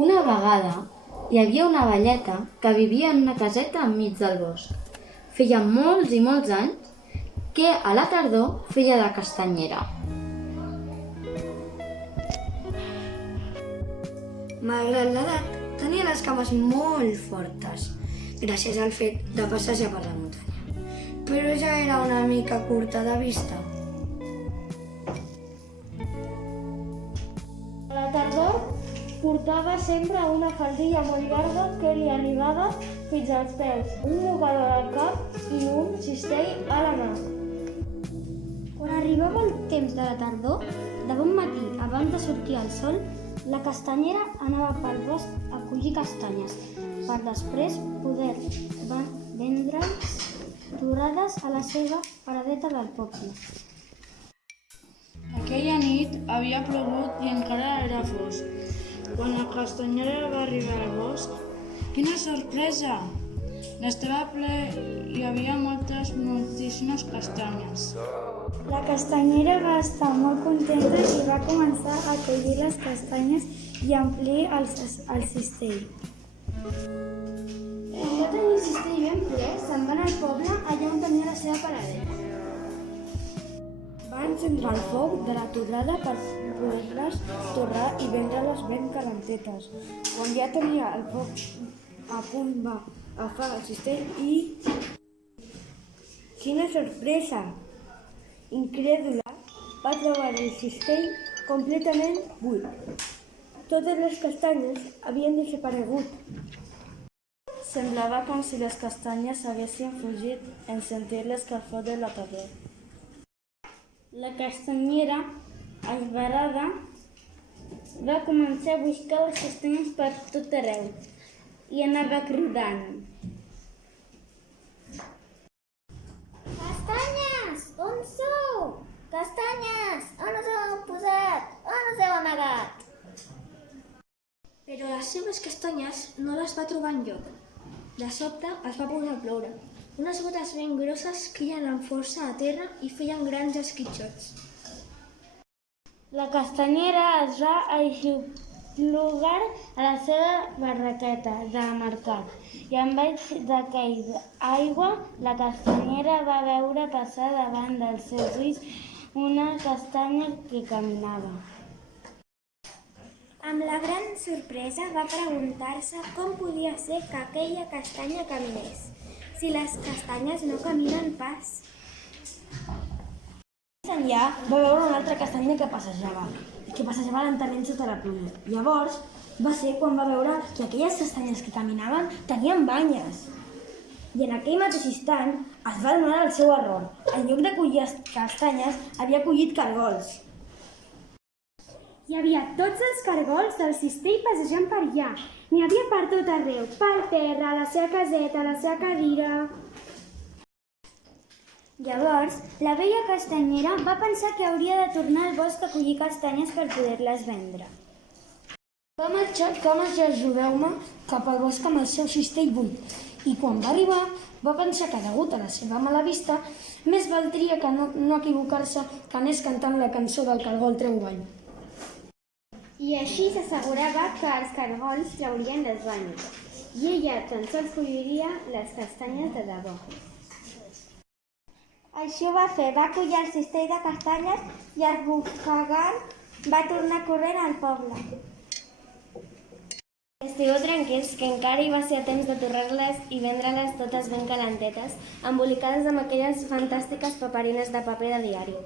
Una vegada hi havia una velleta que vivia en una caseta enmig del bosc. Feia molts i molts anys que a la tardor feia de castanyera. Malgrat l'edat, tenia les cames molt fortes, gràcies al fet de passejar per la muntanya. Però ja era una mica curta de vista. A la tardor portava sempre una faldilla molt llarga que li arribava fins als peus, un mocador al cap i un cistell a la mà. Quan arribava el temps de la tardor, de bon matí, abans de sortir el sol, la castanyera anava pel bosc a collir castanyes, per després poder vendre'ls torrades a la seva paradeta del poble. Aquella nit havia plogut i encara era fosc. Quan la castanyera va arribar al bosc, quina sorpresa! N'estava ple, hi havia moltíssimes castanyes. La castanyera va estar molt contenta i va començar a collir les castanyes i a omplir el cistell. Quan va tenir el cistell ben ple, se'n va anar al poble allà on tenia la seva paradeta. Va encendre el foc de la torrada per poder-les torrar i vendre-les ben calentetes. Quan ja tenia el foc a punt, va agafar el cistell i... Quina sorpresa! Incrèdula, va trobar el cistell completament buit. Totes les castanyes havien desaparegut. Semblava com si les castanyes haguessin fugit en sentir l'escalfor de la tardor. La castanyera, esverada, va començar a buscar les castanyes per tot arreu i anava cridant. Castanyes! On sou? Castanyes! On us heu posat? On us heu amagat? Però les seves castanyes no les va trobar enlloc. De sobte es va posar a ploure. Unes gotes ben grosses queien amb força a terra i feien grans esquitxots. La castanyera es va aixoplugar a la seva barraqueta de mercat i envaig d'aquella aigua la castanyera va veure passar davant dels seus ulls una castanya que caminava. Amb la gran sorpresa va preguntar-se com podia ser que aquella castanya caminés, si les castanyes no caminen pas. Més enllà va veure una altra castanya que passejava lentament sota la pluja. Llavors va ser quan va veure que aquelles castanyes que caminaven tenien banyes. I en aquell mateix instant es va adonar del seu error. En lloc de collir castanyes, havia collit cargols. Hi havia tots els cargols del cistell passejant per allà. N'hi havia per tot arreu, pel terra, a la seva caseta, a la seva cadira. Llavors, la vella castanyera va pensar que hauria de tornar al bosc a collir castanyes per poder-les vendre. Va marxar, ajudeu-me, cap al bosc amb el seu cistell buit. I quan va arribar, va pensar que degut a la seva mala vista, més valdria que no equivocar-se que anés cantant la cançó del cargol treu bany. I així s'assegurava que els cargols traurien les banyes, i ella tan sols colliria les castanyes de debò. Això va fer, va collir el cistell de castanyes i esbufegant va tornar corrent al poble. Estigueu tranquils, que encara hi va ser a temps de torrar-les i vendre-les totes ben calentetes, embolicades amb aquelles fantàstiques paperines de paper de diari.